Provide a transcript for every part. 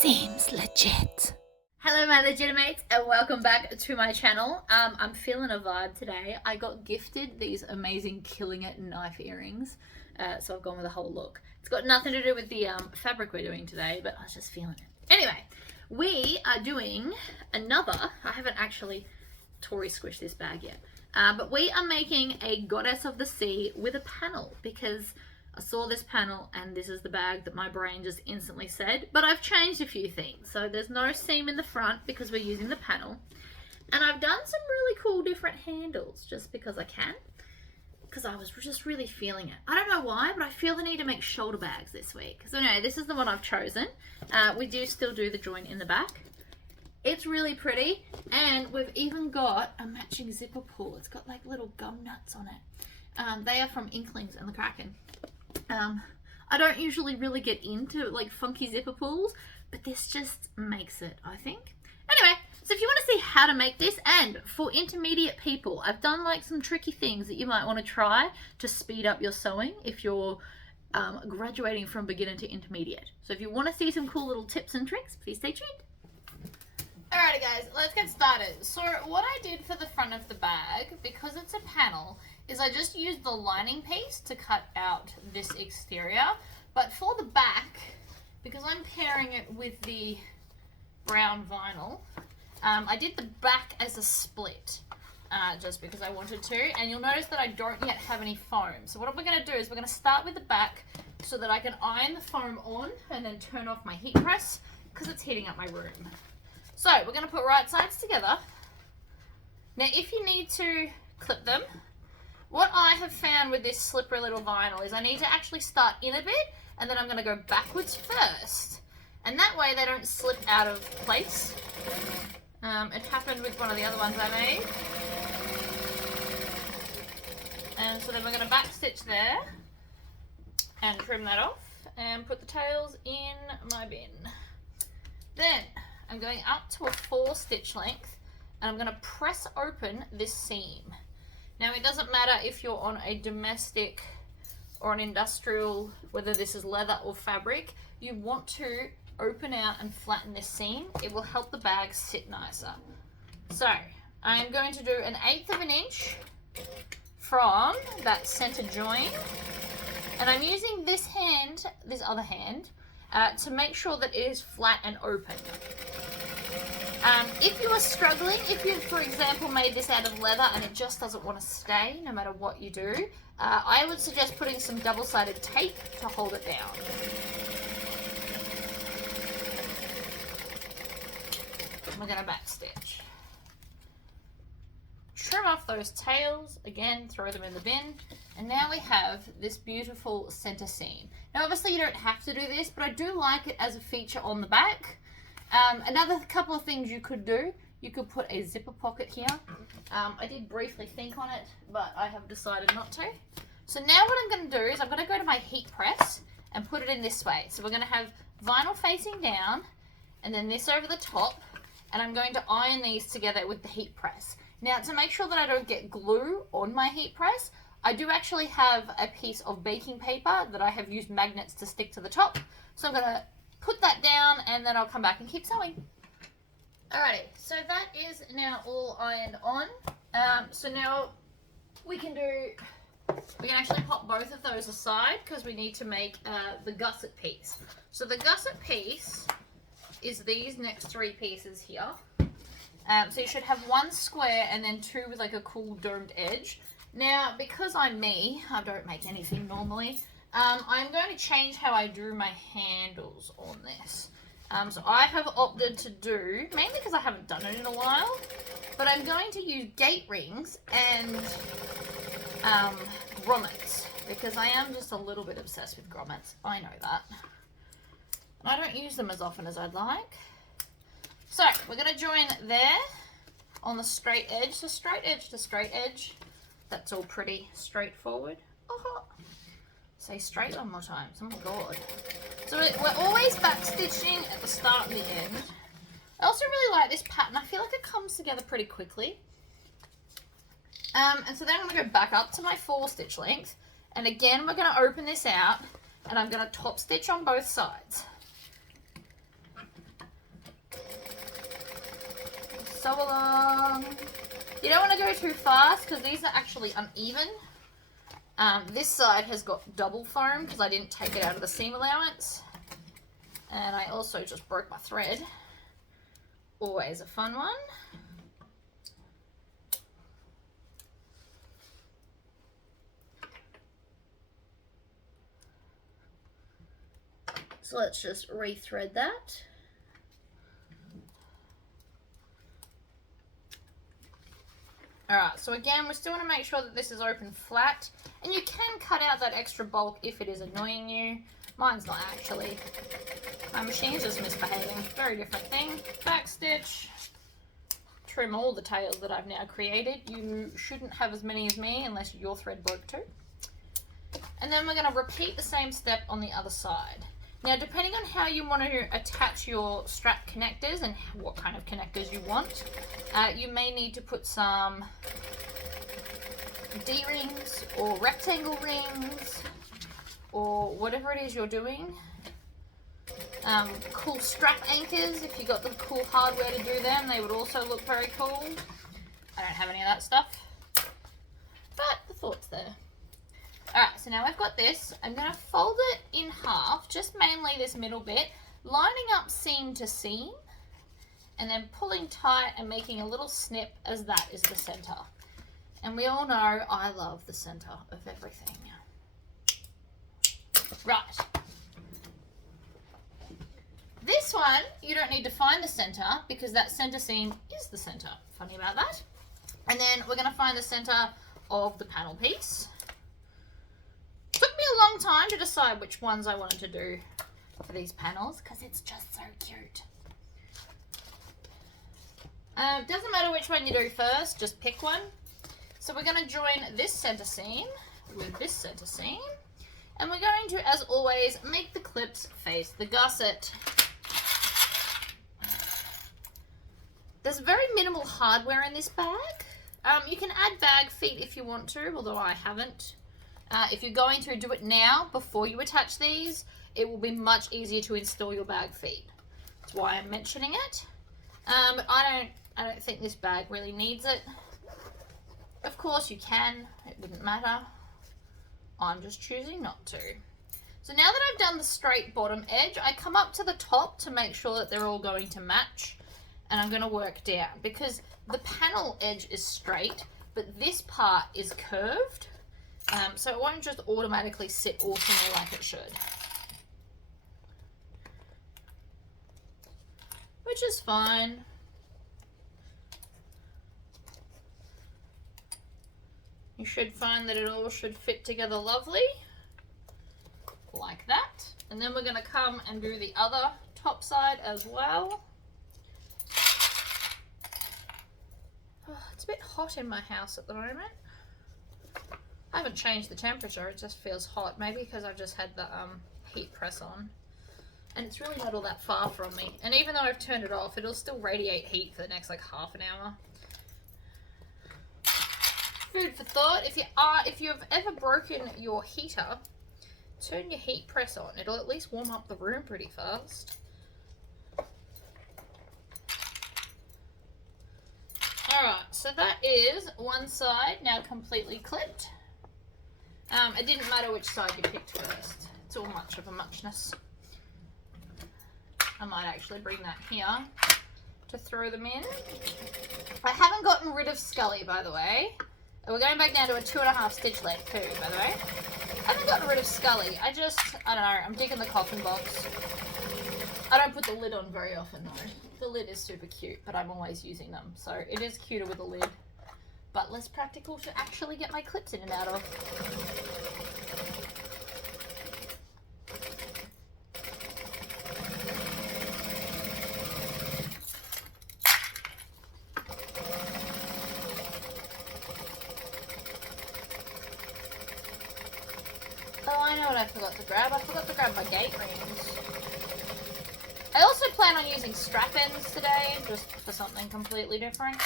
Seems legit. Hello my legitimates and welcome back to my channel. I'm feeling a vibe today. I got gifted these amazing Killing It knife earrings, so I've gone with a whole look. It's got nothing to do with the fabric we're doing today, but I was just feeling it. Anyway, we are doing another, I haven't actually Tory squished this bag yet, but we are making a Goddess of the Sea with a panel because I saw this panel and this is the bag that my brain just instantly said, but I've changed a few things. So there's no seam in the front because we're using the panel. And I've done some really cool different handles just because I can. Because I was just really feeling it. I don't know why, but I feel the need to make shoulder bags this week. So anyway, this is the one I've chosen. We do still do the join in the back. It's really pretty. And we've even got a matching zipper pull. It's got like little gum nuts on it. They are from Inklings and the Kraken. I don't usually really get into like funky zipper pulls, but this just makes it, I think. Anyway, so if you want to see how to make this, and for intermediate people, I've done like some tricky things that you might want to try to speed up your sewing if you're graduating from beginner to intermediate. So if you want to see some cool little tips and tricks, please stay tuned. Alrighty guys, let's get started. So what I did for the front of the bag, because it's a panel, is I just used the lining piece to cut out this exterior. But for the back, because I'm pairing it with the brown vinyl, I did the back as a split, just because I wanted to. And you'll notice that I don't yet have any foam. So what we're going to do is we're going to start with the back so that I can iron the foam on and then turn off my heat press because it's heating up my room. So we're going to put right sides together. Now if you need to clip them, what I have found with this slippery little vinyl is I need to actually start in a bit and then I'm going to go backwards first. And that way they don't slip out of place. It happened with one of the other ones I made. And so then we're going to back stitch there and trim that off and put the tails in my bin. Then I'm going up to a 4 stitch length and I'm going to press open this seam. Now it doesn't matter if you're on a domestic or an industrial, whether this is leather or fabric, you want to open out and flatten this seam. It will help the bag sit nicer. So I'm going to do 1/8 of an inch from that center join. And I'm using this other hand, to make sure that it is flat and open. If you are struggling, if you, for example, made this out of leather and it just doesn't want to stay no matter what you do, I would suggest putting some double-sided tape to hold it down. We're going to back stitch. Trim off those tails, again, throw them in the bin, and now we have this beautiful center seam. Now obviously you don't have to do this, but I do like it as a feature on the back. Another couple of things you could do, you could put a zipper pocket here. I did briefly think on it, but I have decided not to. So now what I'm going to do is I'm going to go to my heat press and put it in this way. So we're going to have vinyl facing down and then this over the top, and I'm going to iron these together with the heat press. Now to make sure that I don't get glue on my heat press, I do actually have a piece of baking paper that I have used magnets to stick to the top. So I'm going to put that down and then I'll come back and keep sewing. Alrighty, so that is now all ironed on. So now we can actually pop both of those aside because we need to make the gusset piece. So the gusset piece is these next 3 pieces here. So you should have 1 square and then 2 with like a cool domed edge. Now, because I'm me, I don't make anything normally, I'm going to change how I do my handles on this. So I have opted to do, mainly because I haven't done it in a while, but I'm going to use gate rings and grommets, because I am just a little bit obsessed with grommets. I know that. And I don't use them as often as I'd like. So we're going to join there on the straight edge. So straight edge to straight edge. That's all pretty straightforward. Say straight one more time. Oh my god. So we're always back stitching at the start and the end. I also really like this pattern. I feel like it comes together pretty quickly. And so then I'm going to go back up to my 4 stitch length. And again, we're going to open this out and I'm going to top stitch on both sides. sew along. You don't want to go too fast because these are actually uneven. This side has got double foam because I didn't take it out of the seam allowance. And I also just broke my thread. Always a fun one. So let's just rethread that. Alright, so again, we still want to make sure that this is open flat. And you can cut out that extra bulk if it is annoying you. Mine's not actually. My machine's just misbehaving. Very different thing. Back stitch. Trim all the tails that I've now created. You shouldn't have as many as me unless your thread broke too. And then we're going to repeat the same step on the other side. Now, depending on how you want to attach your strap connectors and what kind of connectors you want, you may need to put some D-rings or rectangle rings or whatever it is you're doing. Cool strap anchors, if you got the cool hardware to do them, they would also look very cool. I don't have any of that stuff, but the thought's there. Alright, so now I've got this. I'm going to fold it in half, just mainly this middle bit, lining up seam to seam, and then pulling tight and making a little snip as that is the center. And we all know I love the center of everything. Right. This one, you don't need to find the center because that center seam is the center. Funny about that. And then we're going to find the center of the panel piece. Took me a long time to decide which ones I wanted to do for these panels because it's just so cute. Doesn't matter which one you do first, just pick one. So we're going to join this center seam with this center seam. And we're going to, as always, make the clips face the gusset. There's very minimal hardware in this bag. You can add bag feet if you want to, although I haven't. If you're going to do it now, before you attach these, it will be much easier to install your bag feet. That's why I'm mentioning it. I don't think this bag really needs it. Of course you can, it wouldn't matter. I'm just choosing not to. So now that I've done the straight bottom edge, I come up to the top to make sure that they're all going to match. And I'm going to work down because the panel edge is straight, but this part is curved. So it won't just automatically sit awesomely like it should. Which is fine. You should find that it all should fit together lovely. Like that. And then we're going to come and do the other top side as well. Oh, it's a bit hot in my house at the moment. I haven't changed the temperature, it just feels hot. Maybe because I've just had the heat press on. And it's really not all that far from me. And even though I've turned it off, it'll still radiate heat for the next like half an hour. Food for thought, if you've ever broken your heater, turn your heat press on. It'll at least warm up the room pretty fast. Alright, so that is one side now completely clipped. It didn't matter which side you picked first. It's all much of a muchness. I might actually bring that here to throw them in. I haven't gotten rid of Scully, by the way. We're going back down to a 2.5 stitch length too, by the way. I haven't gotten rid of Scully. I don't know, I'm digging the coffin box. I don't put the lid on very often though. The lid is super cute, but I'm always using them. So it is cuter with a lid, but less practical to actually get my clips in and out of. Oh, I know what I forgot to grab. I forgot to grab my gate rings. I also plan on using strap ends today, just for something completely different.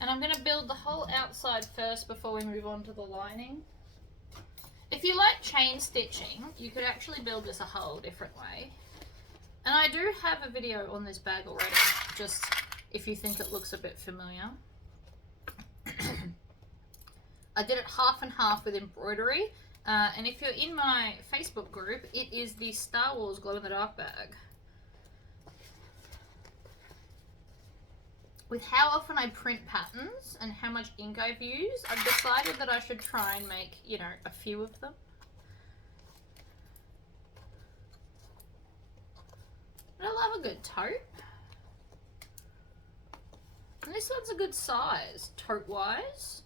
And I'm going to build the whole outside first before we move on to the lining. If you like chain stitching, you could actually build this a whole different way. And I do have a video on this bag already, just if you think it looks a bit familiar. I did it half and half with embroidery, and if you're in my Facebook group, it is the Star Wars glow-in-the-dark bag. With how often I print patterns and how much ink I've used, I've decided that I should try and make, you know, a few of them. But I love a good tote. And this one's a good size, tote-wise.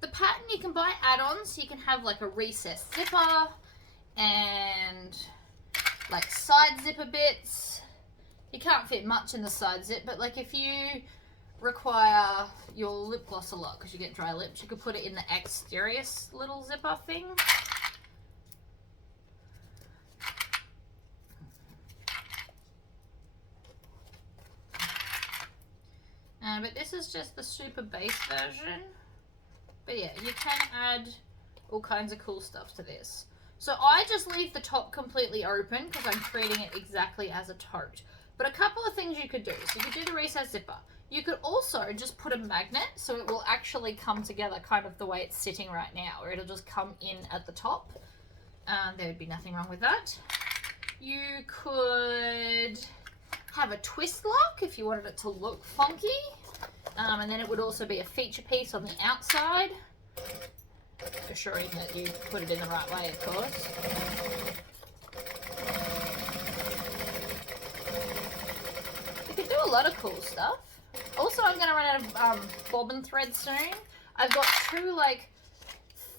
The pattern, you can buy add-ons, so you can have like a recessed zipper and like side zipper bits. You can't fit much in the side zip, but like if you require your lip gloss a lot because you get dry lips, you could put it in the exterior little zipper thing. But this is just the super base version. But yeah, you can add all kinds of cool stuff to this. So I just leave the top completely open because I'm treating it exactly as a tote. But a couple of things you could do. So you could do the recessed zipper. You could also just put a magnet so it will actually come together kind of the way it's sitting right now, or it'll just come in at the top. There would be nothing wrong with that. You could have a twist lock if you wanted it to look funky. And then it would also be a feature piece on the outside, assuring that you put it in the right way, of course. You could do a lot of cool stuff. Also, I'm going to run out of bobbin thread soon. I've got two like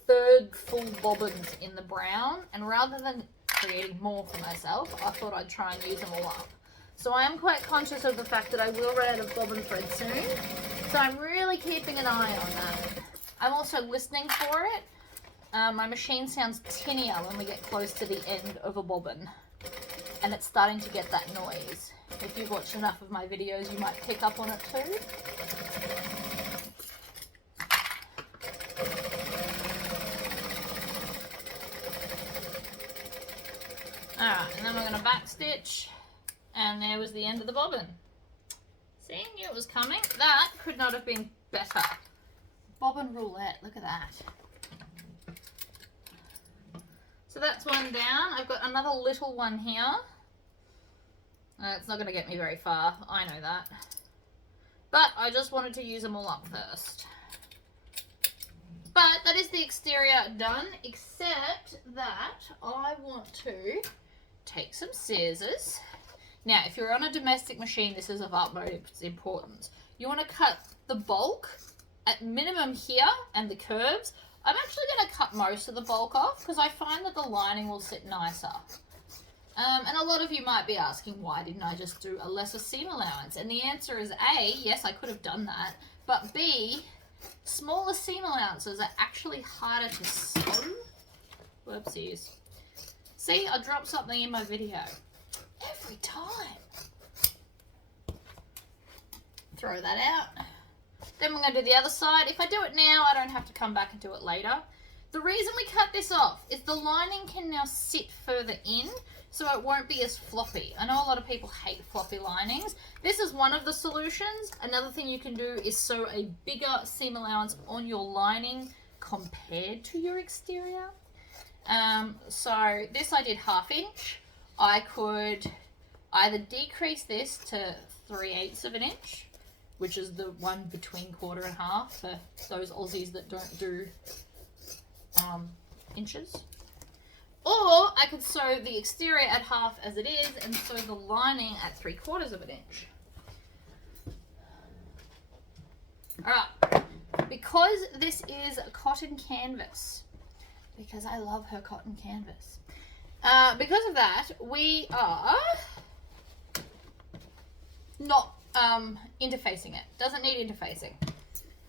third full bobbins in the brown, and rather than creating more for myself, I thought I'd try and use them all up. So I am quite conscious of the fact that I will run out of bobbin thread soon. So I'm really keeping an eye on that. I'm also listening for it. My machine sounds tinnier when we get close to the end of a bobbin. And it's starting to get that noise. If you've watched enough of my videos, you might pick up on it too. Alright, and then we're going to back stitch. And there was the end of the bobbin. See, knew it was coming. That could not have been better. Bobbin roulette, look at that. So that's one down. I've got another little one here. It's not going to get me very far, I know that. But I just wanted to use them all up first. But that is the exterior done, except that I want to take some scissors. Now, if you're on a domestic machine, this is of utmost importance. You want to cut the bulk at minimum here and the curves. I'm actually going to cut most of the bulk off because I find that the lining will sit nicer. And a lot of you might be asking, why didn't I just do a lesser seam allowance? And the answer is A, yes, I could have done that. But B, smaller seam allowances are actually harder to sew. Whoopsies. See, I dropped something in my video. Every time. Throw that out. Then we're going to do the other side. If I do it now, I don't have to come back and do it later. The reason we cut this off is the lining can now sit further in, so it won't be as floppy. I know a lot of people hate floppy linings. This is one of the solutions. Another thing you can do is sew a bigger seam allowance on your lining compared to your exterior. So this I did 1/2 inch. I could either decrease this to 3/8 of an inch, which is the one between 1/4 and 1/2 for those Aussies that don't do inches. Or I could sew the exterior at 1/2 as it is and sew the lining at 3/4 of an inch. Alright, because this is cotton canvas, because I love her cotton canvas. Because of that, we are not interfacing it. Doesn't need interfacing.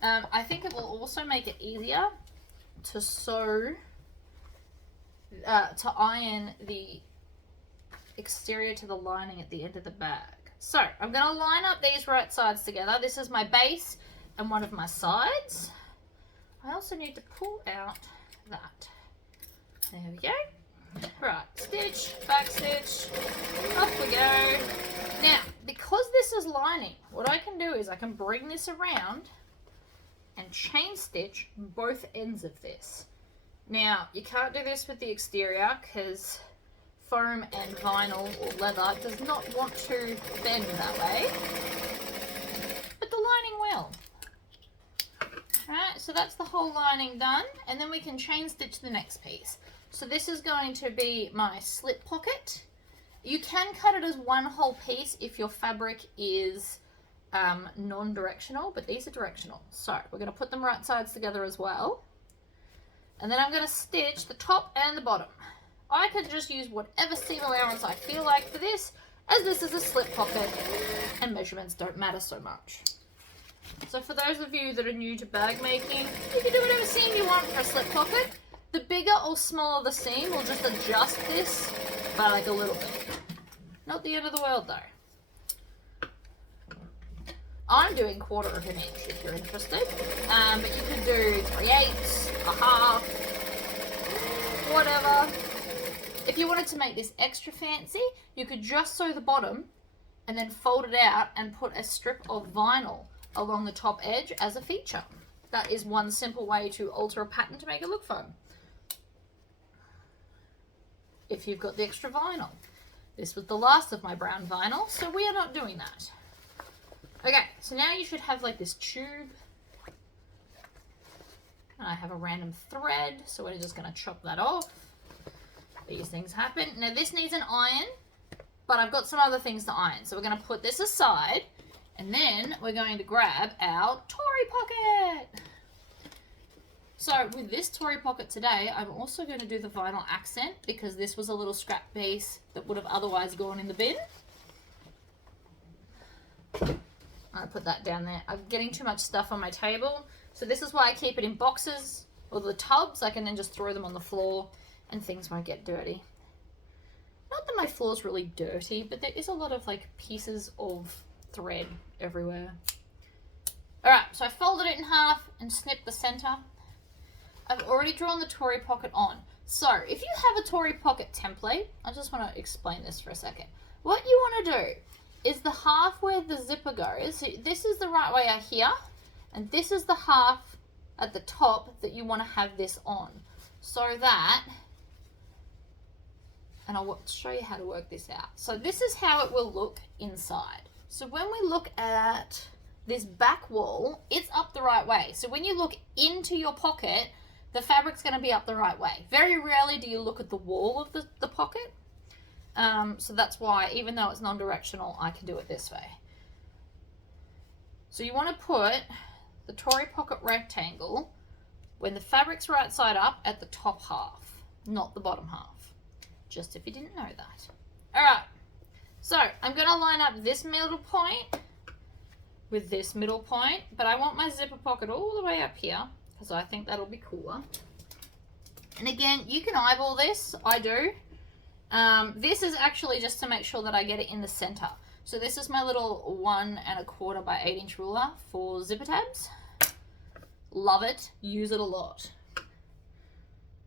I think it will also make it easier to sew, to iron the exterior to the lining at the end of the bag. So I'm going to line up these right sides together. This is my base and one of my sides. I also need to pull out that. There we go. Right, stitch stitch, back stitch, off we go. Now, because this is lining, what I can do is I can bring this around and chain stitch both ends of this. Now, you can't do this with the exterior because foam and vinyl or leather does not want to bend that way, but the lining will. Alright, so that's the whole lining done, and then we can chain stitch the next piece. So this is going to be my slip pocket. You can cut it as one whole piece if your fabric is non-directional, but these are directional. So we're going to put them right sides together as well. And then I'm going to stitch the top and the bottom. I could just use whatever seam allowance I feel like for this, as this is a slip pocket and measurements don't matter so much. So for those of you that are new to bag making, you can do whatever seam you want for a slip pocket. The bigger or smaller the seam will just adjust this by like a little bit. Not the end of the world though. I'm doing 1/4 of an inch if you're interested, but you could do 3/8, a half, whatever. If you wanted to make this extra fancy, you could just sew the bottom and then fold it out and put a strip of vinyl along the top edge as a feature. That is one simple way to alter a pattern to make it look fun. If you've got the extra vinyl. This was the last of my brown vinyl, so we are not doing that. Okay, so now you should have like this tube. And I have a random thread, so we're just going to chop that off. These things happen. Now this needs an iron, but I've got some other things to iron. So we're going to put this aside, and then we're going to grab our Tory pocket. So with this Tory pocket today, I'm also going to do the vinyl accent because this was a little scrap piece that would have otherwise gone in the bin. I put that down there. I'm getting too much stuff on my table. So this is why I keep it in boxes or the tubs. I can then just throw them on the floor and things won't get dirty. Not that my floor's really dirty, but there is a lot of like pieces of thread everywhere. All right, so I folded it in half and snipped the center. I've already drawn the Tory pocket on. So if you have a Tory pocket template, I just want to explain this for a second. What you want to do is the half where the zipper goes, so this is the right way here, and this is the half at the top that you want to have this on. So that, and I'll show you how to work this out. So this is how it will look inside. So when we look at this back wall, it's up the right way. So when you look into your pocket, the fabric's going to be up the right way. Very rarely do you look at the wall of the pocket. So that's why, even though it's non-directional, I can do it this way. So you want to put the Tory pocket rectangle when the fabric's right side up at the top half, not the bottom half. Just if you didn't know that. All right. So I'm going to line up this middle point with this middle point, but I want my zipper pocket all the way up here because I think that'll be cooler. And again, you can eyeball this. I do. This is actually just to make sure that I get it in the center. So this is my little 1 1/4 by 8 inch ruler for zipper tabs. Love it. Use it a lot.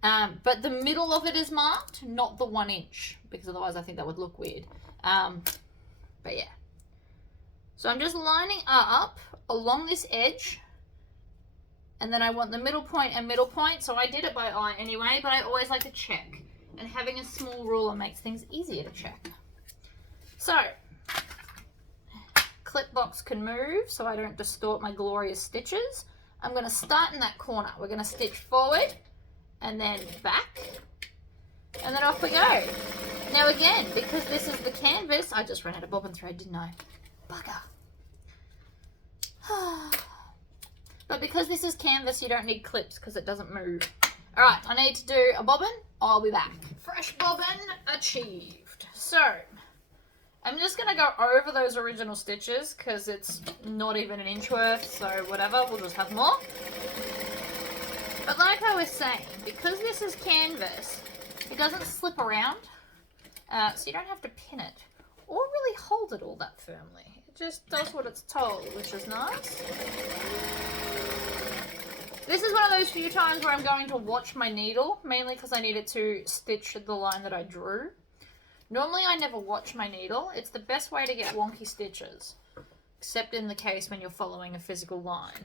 But the middle of it is marked, not the 1 inch, because otherwise I think that would look weird. But yeah. So I'm just lining up along this edge, and then I want the middle point and middle point. So I did it by eye anyway, but I always like to check. And having a small ruler makes things easier to check. So, clip box can move so I don't distort my glorious stitches. I'm going to start in that corner. We're going to stitch forward and then back, and then off we go. Now again, because this is the canvas, I just ran out of bobbin thread, didn't I? Bugger. But because this is canvas, you don't need clips because it doesn't move. All right, I need to do a bobbin. I'll be back. Fresh bobbin achieved. So, I'm just going to go over those original stitches because it's not even an inch worth, so whatever, we'll just have more. But like I was saying, because this is canvas, it doesn't slip around, so you don't have to pin it or really hold it all that firmly. It just does what it's told, which is nice. This is one of those few times where I'm going to watch my needle, mainly because I needed to stitch the line that I drew. Normally I never watch my needle. It's the best way to get wonky stitches, except in the case when you're following a physical line.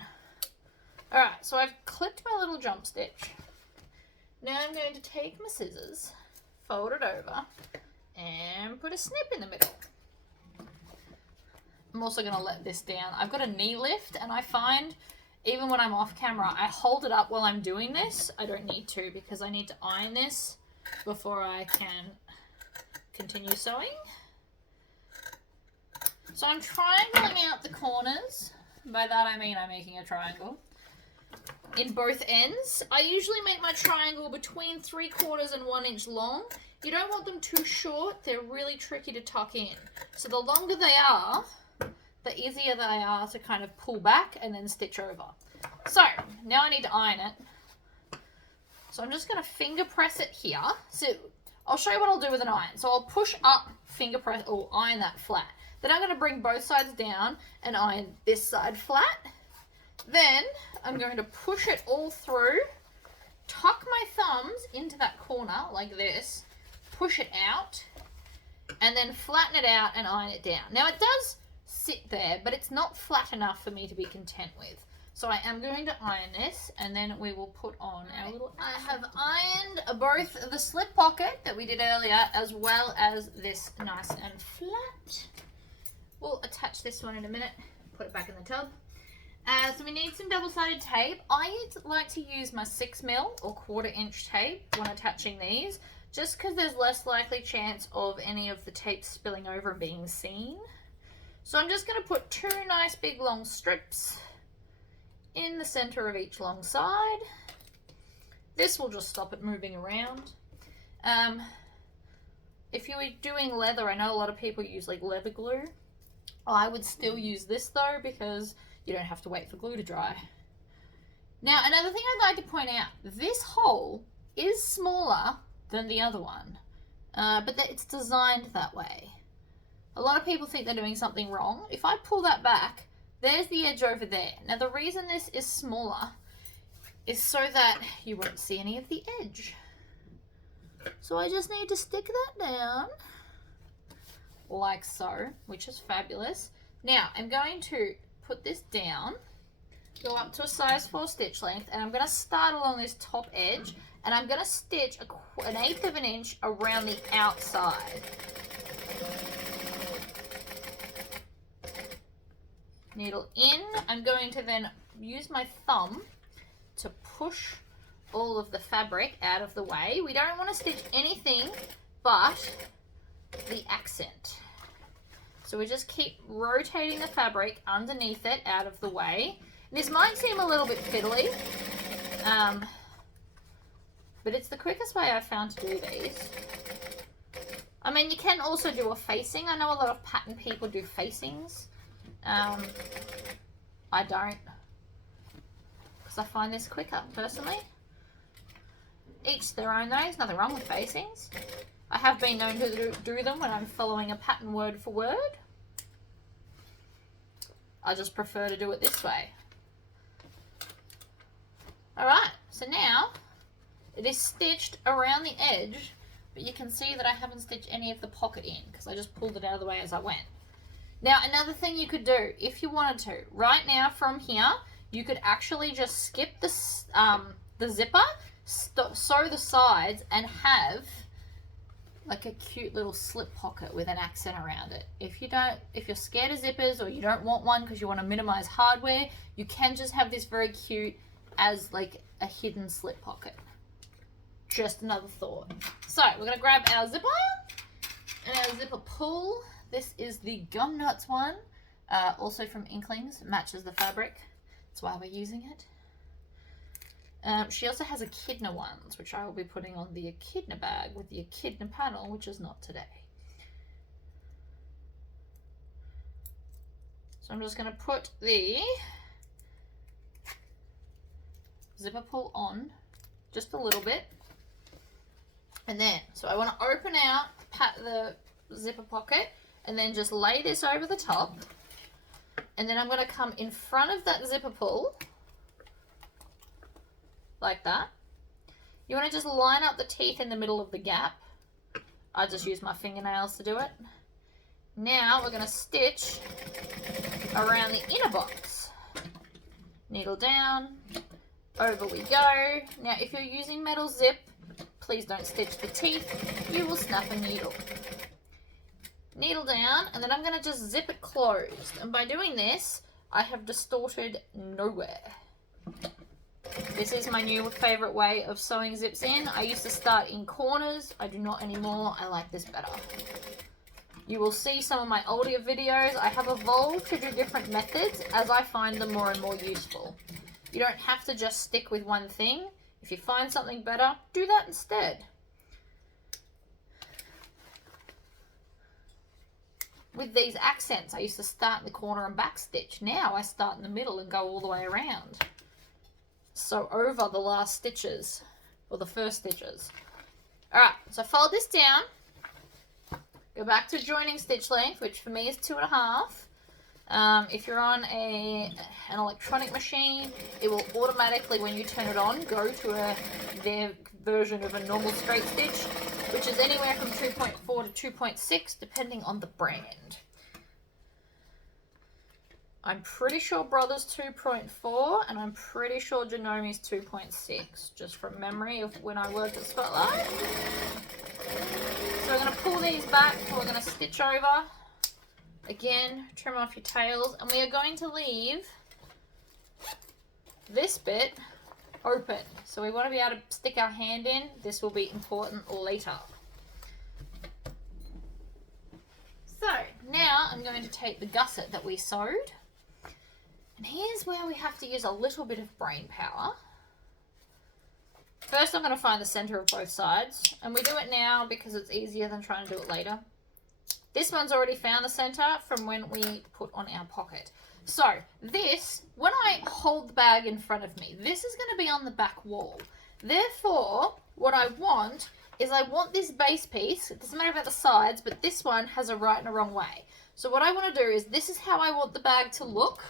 Alright, so I've clipped my little jump stitch. Now I'm going to take my scissors, fold it over, and put a snip in the middle. I'm also going to let this down. I've got a knee lift, and I find even when I'm off camera, I hold it up while I'm doing this. I don't need to because I need to iron this before I can continue sewing. So I'm triangling out the corners. By that I mean I'm making a triangle. In both ends. I usually make my triangle between 3/4 and 1 inch long. You don't want them too short. They're really tricky to tuck in. So the longer they are, the easier they are to kind of pull back and then stitch over. So now I need to iron it. So I'm just going to finger press it here. So I'll show you what I'll do with an iron. So I'll push up, finger press, or iron that flat. Then I'm going to bring both sides down and iron this side flat. Then I'm going to push it all through, tuck my thumbs into that corner like this, push it out, and then flatten it out and iron it down. Now it does sit there, but it's not flat enough for me to be content with. So I am going to iron this, and then we will put on our little... I have ironed both the slip pocket that we did earlier, as well as this nice and flat. We'll attach this one in a minute, put it back in the tub. So we need some double-sided tape. I like to use my 6mm or 1/4 inch tape when attaching these, just because there's less likely chance of any of the tape spilling over and being seen. So I'm just going to put 2 nice big long strips in the center of each long side. This will just stop it moving around. If you were doing leather, I know a lot of people use like leather glue. I would still use this though, because you don't have to wait for glue to dry. Now, another thing I'd like to point out, this hole is smaller than the other one, but it's designed that way. A lot of people think they're doing something wrong. If I pull that back, there's the edge over there. Now, the reason this is smaller is so that you won't see any of the edge. So I just need to stick that down like so, which is fabulous. Now, I'm going to put this down, go up to a size 4 stitch length, and I'm going to start along this top edge, and I'm going to stitch 1/8 of an inch around the outside. Needle in. I'm going to then use my thumb to push all of the fabric out of the way. We don't want to stitch anything but the accent. So we just keep rotating the fabric underneath it out of the way. This might seem a little bit fiddly, but it's the quickest way I've found to do these. I mean, you can also do a facing. I know a lot of pattern people do facings. I don't, because I find this quicker personally. Each their own though, there's nothing wrong with facings. I have been known to do them when I'm following a pattern word for word. I just prefer to do it this way. Alright, so now it is stitched around the edge, but you can see that I haven't stitched any of the pocket in because I just pulled it out of the way as I went. Now, another thing you could do, if you wanted to, right now from here, you could actually just skip the zipper, sew the sides, and have like a cute little slip pocket with an accent around it. If you're scared of zippers or you don't want one because you want to minimize hardware, you can just have this very cute as like a hidden slip pocket. Just another thought. So we're gonna grab our zipper and our zipper pull. This is the Gum Nuts one, also from Inklings. It matches the fabric. That's why we're using it. She also has echidna ones, which I will be putting on the echidna bag with the echidna panel, which is not today. So I'm just going to put the zipper pull on just a little bit. And then, so I want to open out the zipper pocket and then just lay this over the top. And then I'm going to come in front of that zipper pull like that. You want to just line up the teeth in the middle of the gap. I just use my fingernails to do it. Now we're going to stitch around the inner box. Needle down, over we go. Now if you're using metal zip, please don't stitch the teeth, you will snap a needle. Needle down, and then I'm going to just zip it closed. And by doing this, I have distorted nowhere. This is my new favourite way of sewing zips in. I used to start in corners. I do not anymore. I like this better. You will see some of my older videos. I have evolved to do different methods as I find them more and more useful. You don't have to just stick with one thing. If you find something better, do that instead. With these accents, I used to start in the corner and back stitch. Now I start in the middle and go all the way around. So over the last stitches, or the first stitches. Alright, so fold this down. Go back to joining stitch length, which for me is 2.5. If you're on an electronic machine, it will automatically, when you turn it on, go to their version of a normal straight stitch, which is anywhere from 2.4 to 2.6, depending on the brand. I'm pretty sure Brother's 2.4, and I'm pretty sure Janomi's 2.6, just from memory of when I worked at Spotlight. So we're going to pull these back, and we're going to stitch over. Again, trim off your tails, and we are going to leave this bit open. So we want to be able to stick our hand in. This will be important later. So now I'm going to take the gusset that we sewed. And here's where we have to use a little bit of brain power. First I'm going to find the center of both sides. And we do it now because it's easier than trying to do it later. This one's already found the center from when we put on our pocket. So this, when I hold the bag in front of me, this is going to be on the back wall. Therefore, what I want is I want this base piece, it doesn't matter about the sides, but this one has a right and a wrong way. So what I want to do is, this is how I want the bag to look.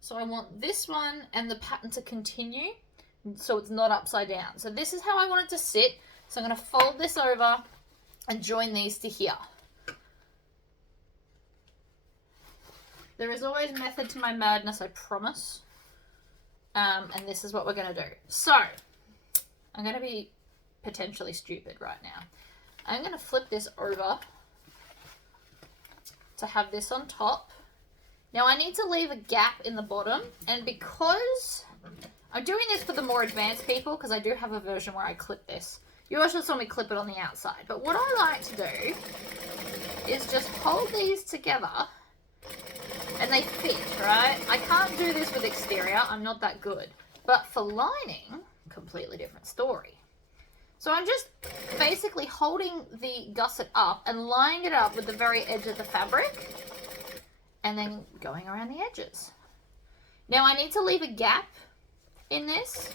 So I want this one and the pattern to continue, so it's not upside down. So this is how I want it to sit. So I'm going to fold this over and join these to here. There is always method to my madness, I promise. And this is what we're going to do. So, I'm going to be potentially stupid right now. I'm going to flip this over to have this on top. Now I need to leave a gap in the bottom, and because I'm doing this for the more advanced people, because I do have a version where I clip this. You also saw me clip it on the outside. But what I like to do is just hold these together. And they fit, right? I can't do this with exterior. I'm not that good. But for lining, completely different story. So I'm just basically holding the gusset up and lining it up with the very edge of the fabric. And then going around the edges. Now I need to leave a gap in this,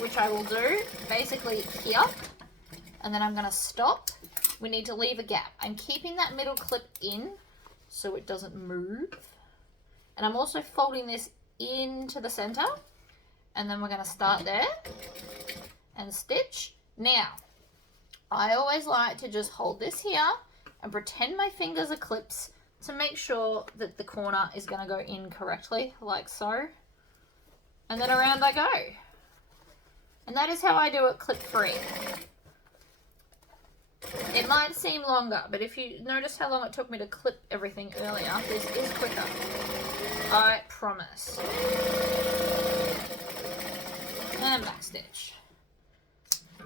which I will do basically here. And then I'm going to stop. We need to leave a gap. I'm keeping that middle clip in, so it doesn't move. And I'm also folding this into the center. And then we're going to start there and stitch. Now, I always like to just hold this here and pretend my fingers are clips to make sure that the corner is going to go in correctly, like so. And then around I go. And that is how I do it clip-free. It might seem longer, but if you notice how long it took me to clip everything earlier, this is quicker. I promise. And backstitch.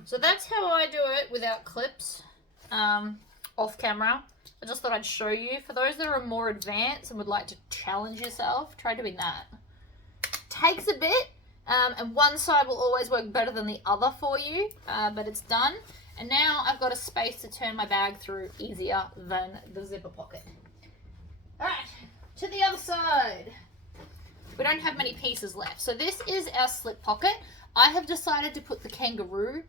So that's how I do it without clips, off camera. I just thought I'd show you. For those that are more advanced and would like to challenge yourself, try doing that. Takes a bit, and one side will always work better than the other for you, but it's done. And now I've got a space to turn my bag through easier than the zipper pocket. Alright, to the other side. We don't have many pieces left. So this is our slip pocket. I have decided to put the kangaroo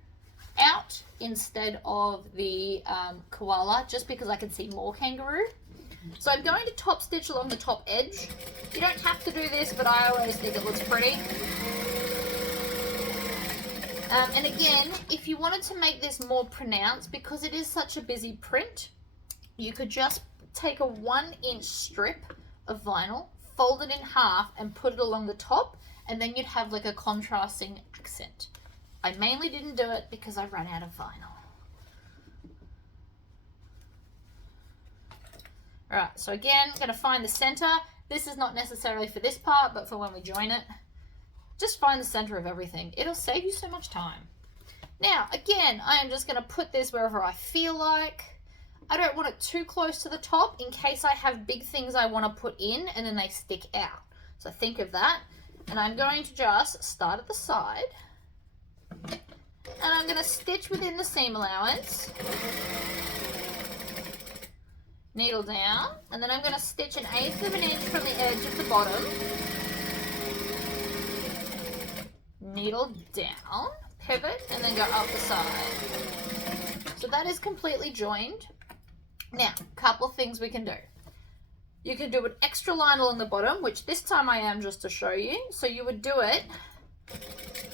out instead of the koala, just because I can see more kangaroo. So I'm going to top stitch along the top edge. You don't have to do this, but I always think it looks pretty. And again, if you wanted to make this more pronounced, because it is such a busy print, you could just take a 1-inch strip of vinyl, fold it in half and put it along the top, and then you'd have like a contrasting accent. I mainly didn't do it because I ran out of vinyl. Alright, so again, I'm going to find the center. This is not necessarily for this part, but for when we join it. Just find the center of everything. It'll save you so much time. Now, again, I am just going to put this wherever I feel like. I don't want it too close to the top in case I have big things I want to put in and then they stick out. So think of that. And I'm going to just start at the side. And I'm going to stitch within the seam allowance. Needle down. And then I'm going to stitch 1/8 of an inch from the edge of the bottom. Needle down, pivot, and then go up the side. So that is completely joined. Now, a couple of things we can do. You can do an extra line along the bottom, which this time I am just to show you. So you would do it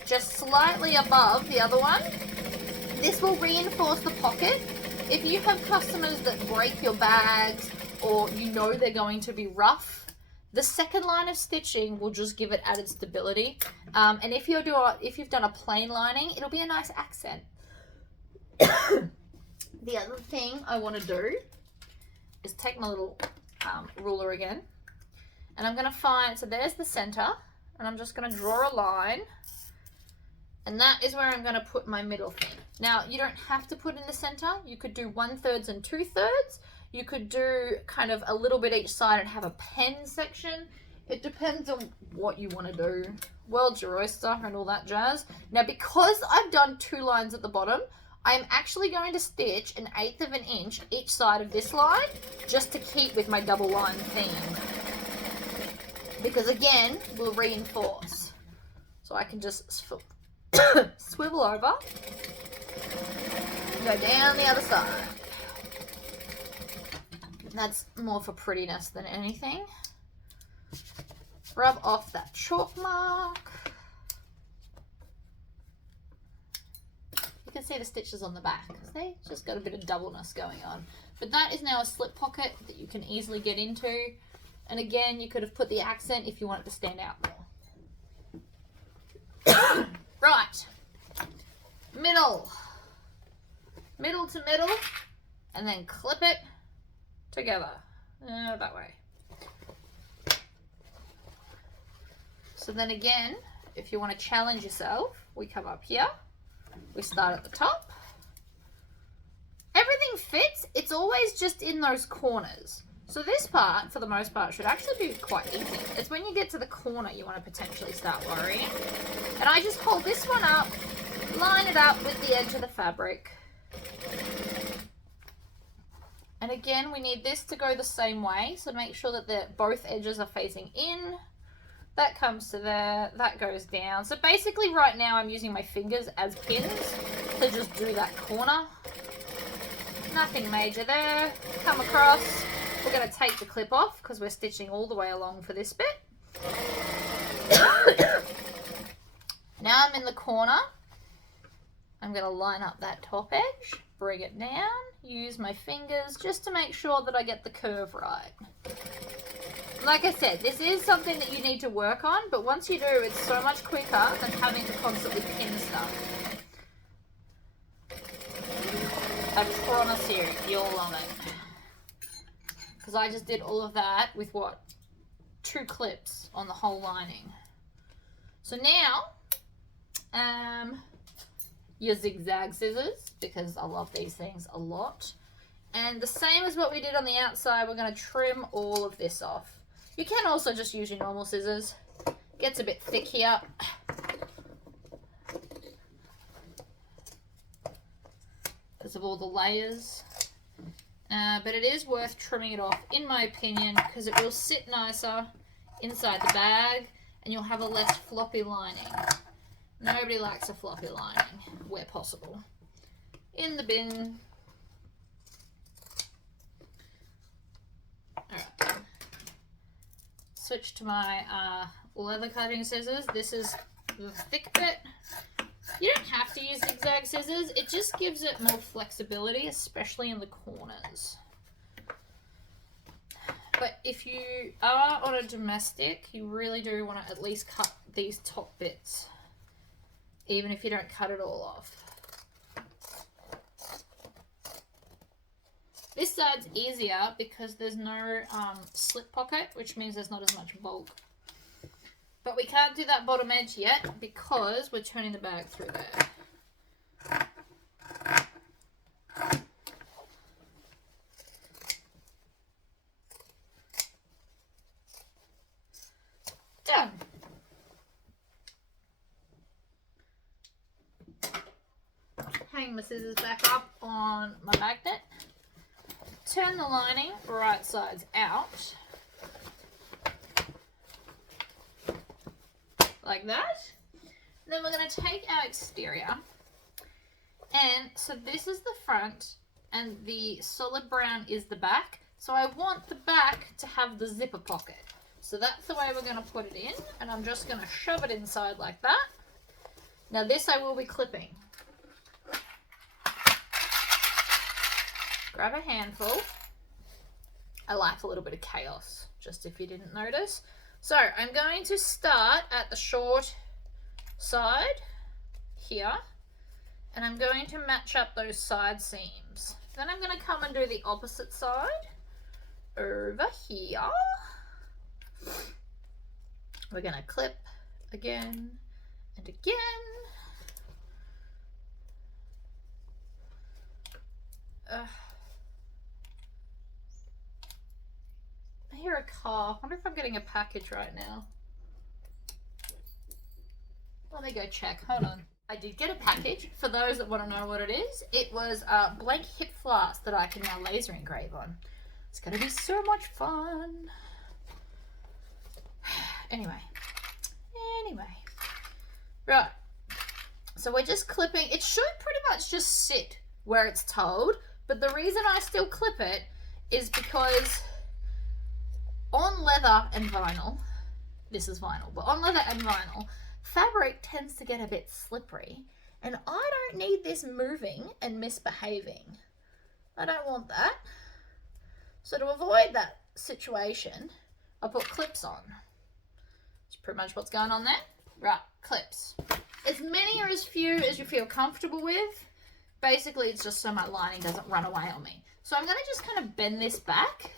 just slightly above the other one. This will reinforce the pocket. If you have customers that break your bags or you know they're going to be rough, the second line of stitching will just give it added stability. And if you've done a plain lining, it'll be a nice accent. The other thing I want to do is take my little ruler again. And I'm going to find, so there's the center. And I'm just going to draw a line. And that is where I'm going to put my middle thing. Now, you don't have to put in the center. You could do 1/3 and 2/3. You could do kind of a little bit each side and have a pen section. It depends on what you want to do. World's your oyster and all that jazz. Now, because I've done 2 lines at the bottom, I'm actually going to stitch 1/8 of an inch each side of this line just to keep with my double line theme. Because again, we'll reinforce. So I can just swivel over, go down the other side. That's more for prettiness than anything. Rub off that chalk mark. You can see the stitches on the back because they just got a bit of doubleness going on. But that is now a slip pocket that you can easily get into. And again, you could have put the accent if you want it to stand out more. Right. Middle. Middle to middle. And then clip it together. That way. So then again, if you want to challenge yourself, we come up here. We start at the top. Everything fits. It's always just in those corners. So this part, for the most part, should actually be quite easy. It's when you get to the corner you want to potentially start worrying. And I just hold this one up, line it up with the edge of the fabric. And again, we need this to go the same way. So make sure that both edges are facing in. That comes to there, that goes down. So basically right now I'm using my fingers as pins to just do that corner. Nothing major there. Come across. We're going to take the clip off because we're stitching all the way along for this bit. Now I'm in the corner. I'm going to line up that top edge, bring it down, use my fingers just to make sure that I get the curve right. Like I said, this is something that you need to work on, but once you do, it's so much quicker than having to constantly pin stuff. I promise you, you'll love it. Because I just did all of that with, what, 2 clips on the whole lining. So now, your zigzag scissors, because I love these things a lot. And the same as what we did on the outside, we're going to trim all of this off. You can also just use your normal scissors. Gets a bit thick here. Because of all the layers. But it is worth trimming it off, in my opinion, because it will sit nicer inside the bag and you'll have a less floppy lining. Nobody likes a floppy lining where possible. In the bin. Alright. Switch to my leather cutting scissors. This is the thick bit. You don't have to use zigzag scissors, it just gives it more flexibility, especially in the corners. But if you are on a domestic, you really do want to at least cut these top bits, even if you don't cut it all off. This side's easier because there's no slip pocket, which means there's not as much bulk. But we can't do that bottom edge yet because we're turning the bag through there. Done. Hang my scissors back up on my magnet. Turn the lining right sides out. Like that. Then we're going to take our exterior, and so this is the front and the solid brown is the back. So I want the back to have the zipper pocket. So that's the way we're going to put it in, and I'm just going to shove it inside like that. Now this I will be clipping. Grab a handful. I like a little bit of chaos, just if you didn't notice. So I'm going to start at the short side here, and I'm going to match up those side seams. Then I'm going to come and do the opposite side over here. We're going to clip again and again. I hear a car. I wonder if I'm getting a package right now. Let me go check. Hold on. I did get a package. For those that want to know what it is, it was a blank hip flask that I can now laser engrave on. It's going to be so much fun. Anyway. Right. So we're just clipping. It should pretty much just sit where it's told, but the reason I still clip it is because on leather and vinyl, this is vinyl, but on leather and vinyl, fabric tends to get a bit slippery, and I don't need this moving and misbehaving. I don't want that. So to avoid that situation, I put clips on. That's pretty much what's going on there. Right, clips. As many or as few as you feel comfortable with. Basically, it's just so my lining doesn't run away on me. So I'm going to just kind of bend this back.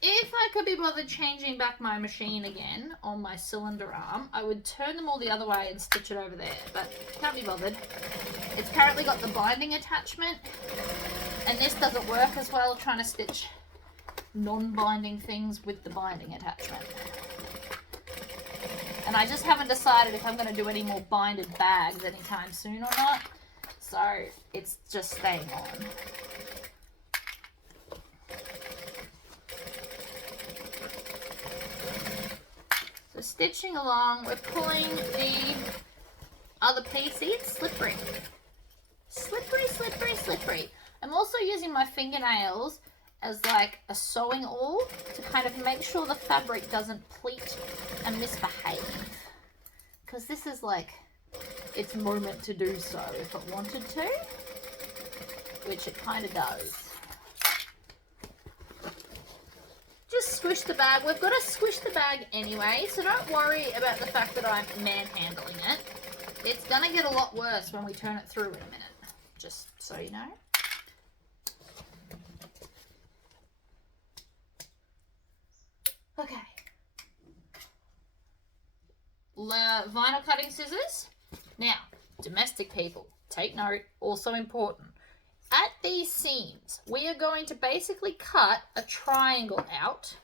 If I could be bothered changing back my machine again on my cylinder arm, I would turn them all the other way and stitch it over there, but can't be bothered. It's apparently got the binding attachment, and this doesn't work as well, trying to stitch non-binding things with the binding attachment. And I just haven't decided if I'm going to do any more binded bags anytime soon or not, so it's just staying on. So stitching along, we're pulling the other piece. See, it's slippery. Slippery, slippery, slippery. I'm also using my fingernails as like a sewing awl to kind of make sure the fabric doesn't pleat and misbehave. Because this is like its moment to do so if it wanted to, which it kind of does. Just squish the bag. We've got to squish the bag anyway, so don't worry about the fact that I'm manhandling it. It's going to get a lot worse when we turn it through in a minute, just so you know. Okay. Vinyl cutting scissors. Now, domestic people, take note, also important. At these seams, we are going to basically cut a triangle out.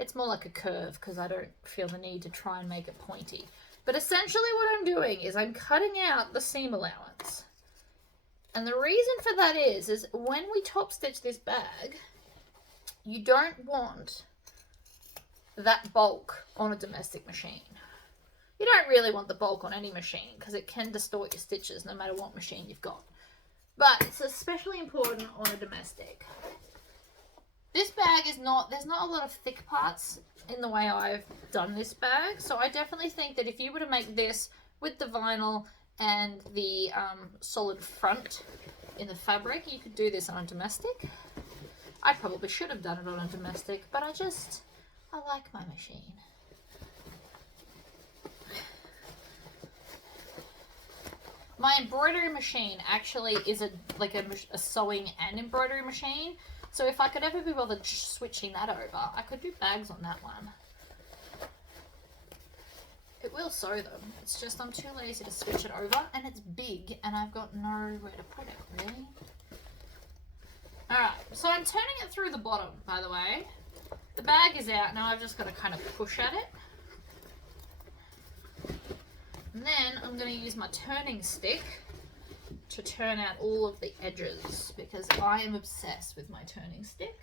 It's more like a curve because I don't feel the need to try and make it pointy. But essentially what I'm doing is I'm cutting out the seam allowance. And the reason for that is when we top stitch this bag, you don't want that bulk on a domestic machine. You don't really want the bulk on any machine because it can distort your stitches no matter what machine you've got. But it's especially important on a domestic. This bag is not, there's not a lot of thick parts in the way I've done this bag. So I definitely think that if you were to make this with the vinyl and the solid front in the fabric. You could do this on a domestic. I probably should have done it on a domestic, but I like my machine. My embroidery machine actually is a sewing and embroidery machine. So if I could ever be bothered switching that over, I could do bags on that one. It will sew them. It's just I'm too lazy to switch it over, and it's big, and I've got nowhere to put it, really. Alright, so I'm turning it through the bottom, by the way. The bag is out. Now I've just got to kind of push at it. And then I'm going to use my turning stick to turn out all of the edges, because I am obsessed with my turning stick.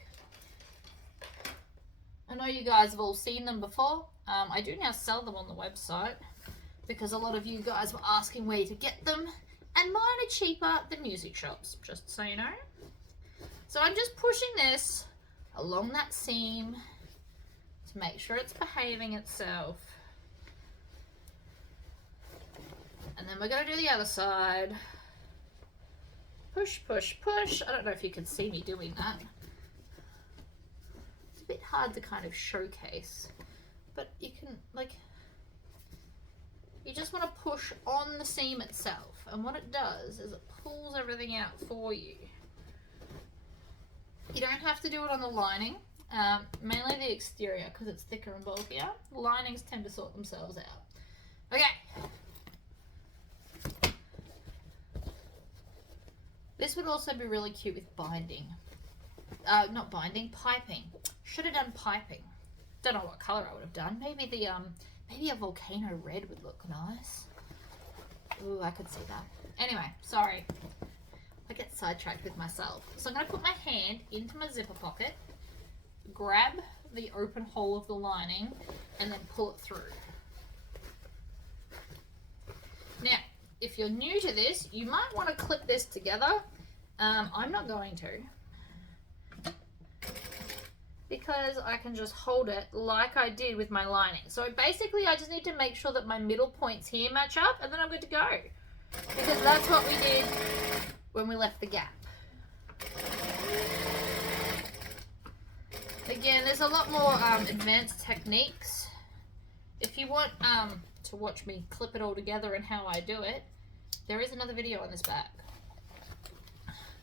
I know you guys have all seen them before. I do now sell them on the website because a lot of you guys were asking where to get them, and mine are cheaper than music shops, just so you know. So I'm just pushing this along that seam to make sure it's behaving itself. And then we're going to do the other side. Push, push, push. I don't know if you can see me doing that. It's a bit hard to kind of showcase, but you can, you just want to push on the seam itself. And what it does is it pulls everything out for you. You don't have to do it on the lining, mainly the exterior because it's thicker and bulkier. The linings tend to sort themselves out. Okay. This would also be really cute with binding. Not binding, piping. Should have done piping. Don't know what colour I would have done. Maybe maybe a volcano red would look nice. Ooh, I could see that. Anyway, sorry. I get sidetracked with myself. So I'm going to put my hand into my zipper pocket, grab the open hole of the lining, and then pull it through. Now, if you're new to this, you might want to clip this together. I'm not going to, because I can just hold it like I did with my lining. So basically I just need to make sure that my middle points here match up, and then I'm good to go. Because that's what we did when we left the gap. Again, there's a lot more advanced techniques. If you want to watch me clip it all together and how I do it, there is another video on this bag.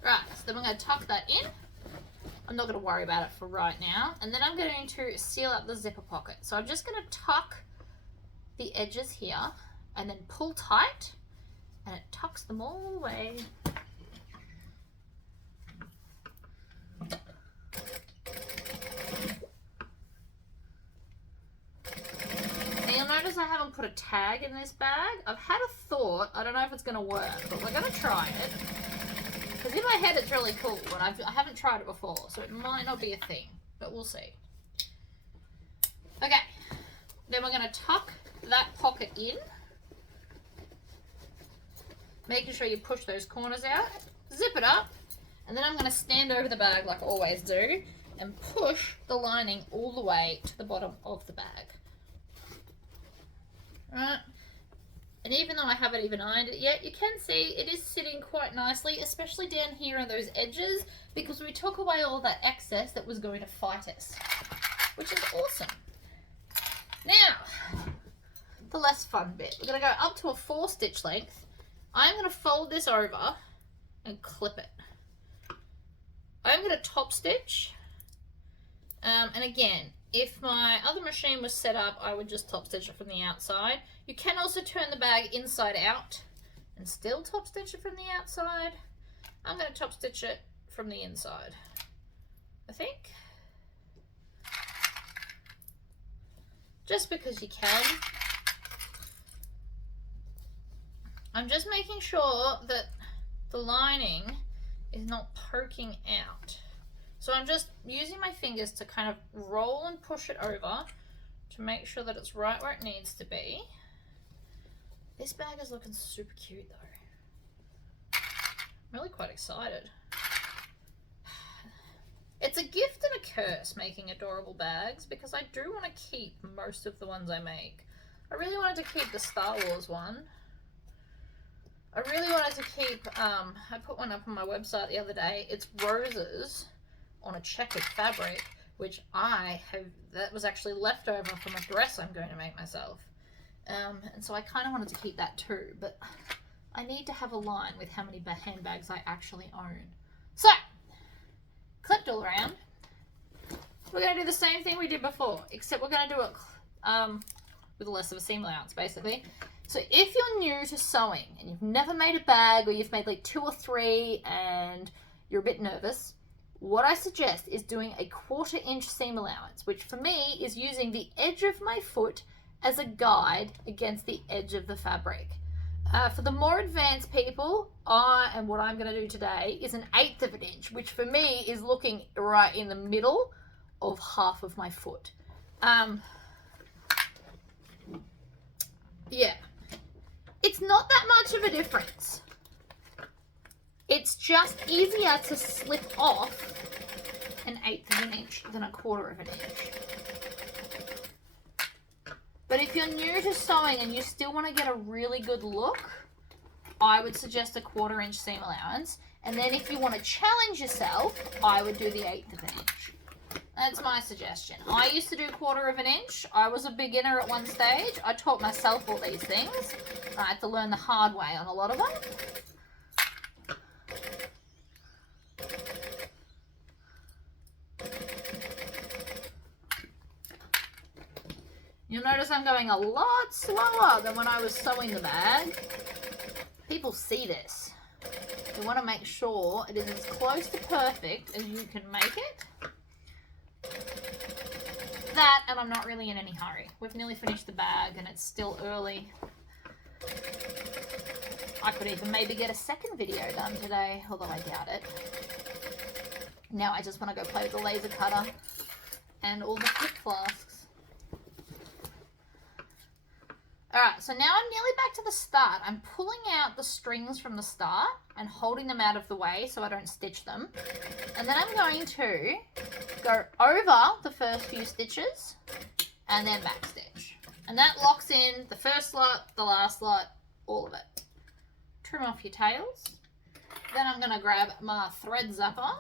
Right, so then we're going to tuck that in. I'm not going to worry about it for right now. And then I'm going to seal up the zipper pocket. So I'm just going to tuck the edges here and then pull tight, and it tucks them all the way. Notice I haven't put a tag in this bag. I've had a thought. I don't know if it's going to work, but we're going to try it. Because in my head it's really cool, but I haven't tried it before, so it might not be a thing, but we'll see. Okay, then we're going to tuck that pocket in. Making sure you push those corners out. Zip it up. And then I'm going to stand over the bag like I always do and push the lining all the way to the bottom of the bag. Right, and even though I haven't even ironed it yet, you can see it is sitting quite nicely, especially down here on those edges, because we took away all that excess that was going to fight us, which is awesome. Now, the less fun bit. We're going to go up to a 4-stitch length. I'm going to fold this over and clip it. I'm going to top stitch, and again, if my other machine was set up, I would just top stitch it from the outside. You can also turn the bag inside out and still top stitch it from the outside. I'm going to top stitch it from the inside, I think. Just because you can. I'm just making sure that the lining is not poking out. So I'm just using my fingers to kind of roll and push it over to make sure that it's right where it needs to be. This bag is looking super cute though. I'm really quite excited. It's a gift and a curse making adorable bags, because I do want to keep most of the ones I make. I really wanted to keep the Star Wars one. I really wanted to keep, I put one up on my website the other day. It's roses on a checkered fabric, which that was actually left over from a dress I'm going to make myself. And so I kind of wanted to keep that too, but I need to have a line with how many handbags I actually own. So, clipped all around. We're going to do the same thing we did before, except we're going to do it with less of a seam allowance, basically. So if you're new to sewing and you've never made a bag, or you've made like 2 or 3 and you're a bit nervous, what I suggest is doing a 1/4 inch seam allowance, which for me is using the edge of my foot as a guide against the edge of the fabric. For the more advanced people, what I'm going to do today is an 1/8 of an inch, which for me is looking right in the middle of half of my foot. Yeah, it's not that much of a difference. It's just easier to slip off an 1/8 of an inch than a 1/4 of an inch. But if you're new to sewing and you still want to get a really good look, I would suggest a 1/4 inch seam allowance. And then if you want to challenge yourself, I would do the 1/8 of an inch. That's my suggestion. I used to do 1/4 of an inch. I was a beginner at one stage. I taught myself all these things. I had to learn the hard way on a lot of them. You'll notice I'm going a lot slower than when I was sewing the bag. People see this. You want to make sure it is as close to perfect as you can make it. That, and I'm not really in any hurry. We've nearly finished the bag and it's still early. I could even maybe get a second video done today, although I doubt it. Now I just want to go play with the laser cutter and all the flip flasks. Alright, so now I'm nearly back to the start. I'm pulling out the strings from the start and holding them out of the way so I don't stitch them. And then I'm going to go over the first few stitches and then back stitch. And that locks in the first slot, the last slot, all of it. Trim off your tails. Then I'm going to grab my thread zapper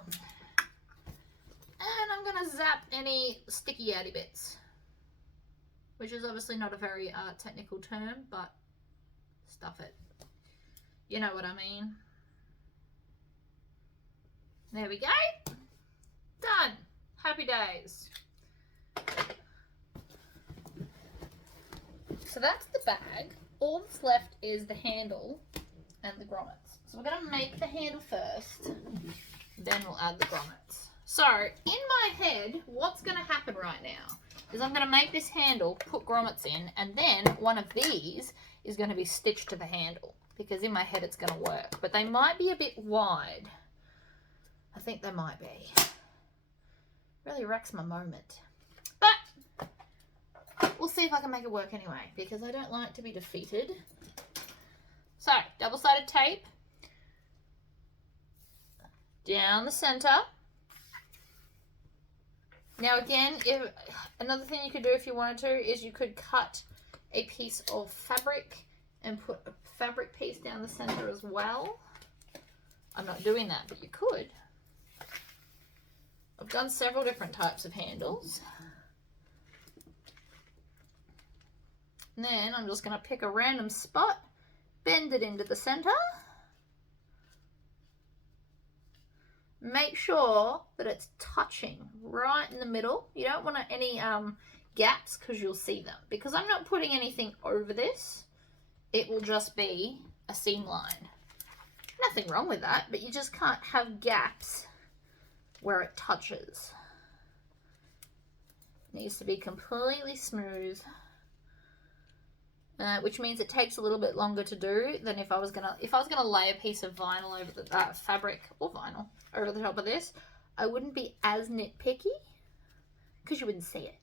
and I'm going to zap any sticky outy bits, which is obviously not a very technical term, but stuff it. You know what I mean. There we go. Done. Happy days. So that's the bag. All that's left is the handle and the grommets. So we're going to make the handle first, then we'll add the grommets. So in my head, what's going to happen right now is I'm going to make this handle, put grommets in, and then one of these is going to be stitched to the handle, because in my head it's going to work. But they might be a bit wide. I think they might be. Really wrecks my moment. But we'll see if I can make it work anyway, because I don't like to be defeated. So, double-sided tape down the center. Now again, another thing you could do if you wanted to is you could cut a piece of fabric and put a fabric piece down the center as well. I'm not doing that, but you could. I've done several different types of handles. And then I'm just going to pick a random spot, bend it into the center. Make sure that it's touching right in the middle. You don't want any gaps, because you'll see them. Because I'm not putting anything over this, it will just be a seam line. Nothing wrong with that, but you just can't have gaps where it touches. It needs to be completely smooth, which means it takes a little bit longer to do than if I was gonna lay a piece of vinyl over the fabric or vinyl over the top of this. I wouldn't be as nitpicky, because you wouldn't see it.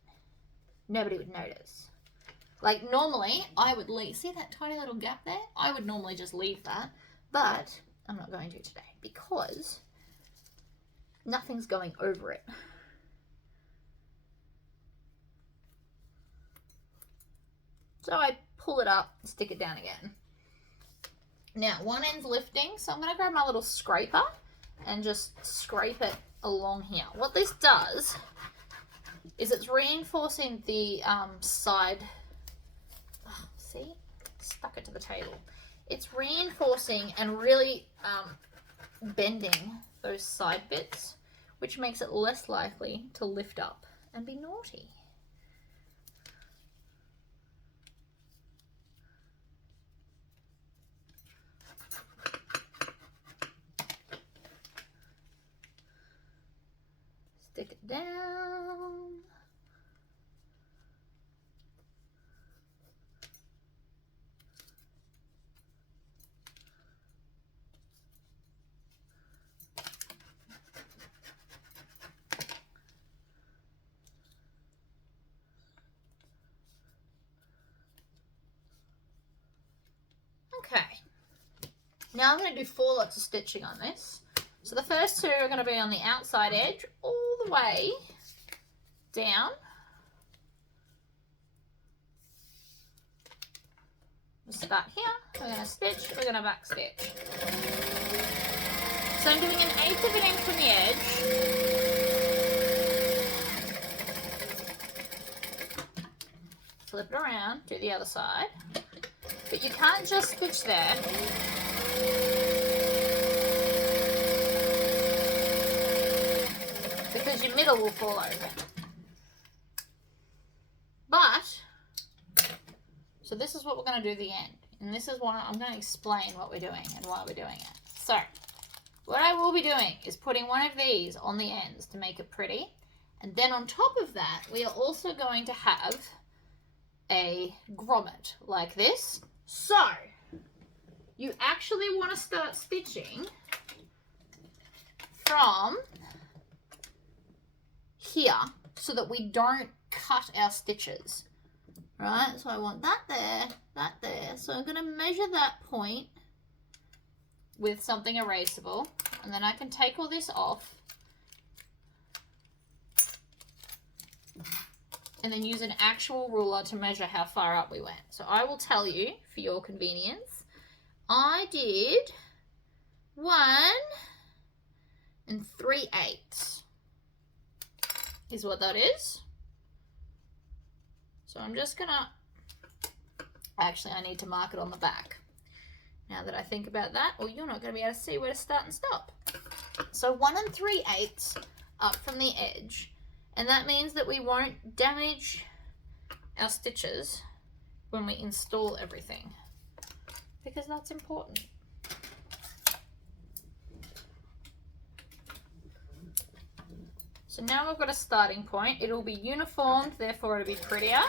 Nobody would notice. Like normally I would leave, see that tiny little gap there? I would normally just leave that, but I'm not going to today because nothing's going over it. So I pull it up and stick it down again. Now one end's lifting, so I'm going to grab my little scraper and just scrape it along here. What this does is it's reinforcing the side. Oh, see, stuck it to the table. It's reinforcing and really bending those side bits, which makes it less likely to lift up and be naughty. Stick it down. Okay, now I'm going to do 4 lots of stitching on this. So the first 2 are going to be on the outside edge all the way down. We'll start here, we're going to stitch, we're going to back stitch. So I'm doing 1/8 of an inch from the edge. Flip it around, do the other side. But you can't just stitch there. Because your middle will fall open. But, so this is what we're going to do at the end. And this is what I'm going to explain what we're doing and why we're doing it. So, what I will be doing is putting one of these on the ends to make it pretty. And then on top of that, we are also going to have a grommet like this. So, you actually want to start stitching from here so that we don't cut our stitches, right? So I want that there, that there. So I'm going to measure that point with something erasable, and then I can take all this off and then use an actual ruler to measure how far up we went. So I will tell you for your convenience, I did 1 3/8 is what that is. So I'm just gonna, actually I need to mark it on the back. Now that I think about that, or you're not gonna be able to see where to start and stop. So 1 3/8 up from the edge. And that means that we won't damage our stitches when we install everything, because that's important. So now we've got a starting point. It'll be uniformed, therefore it'll be prettier.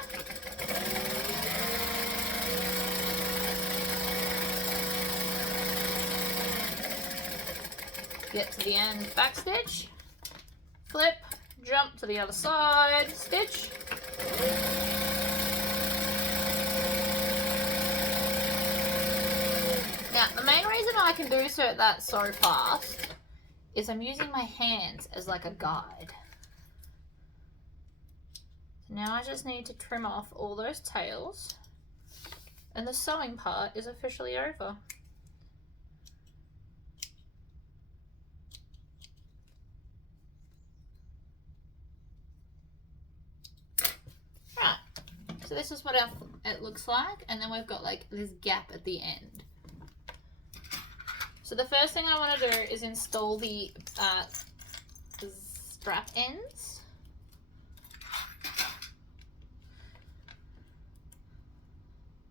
Get to the end, back stitch, flip, jump to the other side, stitch. Now, the main reason I can do that so fast is I'm using my hands as like a guide. So now I just need to trim off all those tails, and the sewing part is officially over. Right, so this is what it looks like, and then we've got like this gap at the end. So the first thing I want to do is install the strap ends.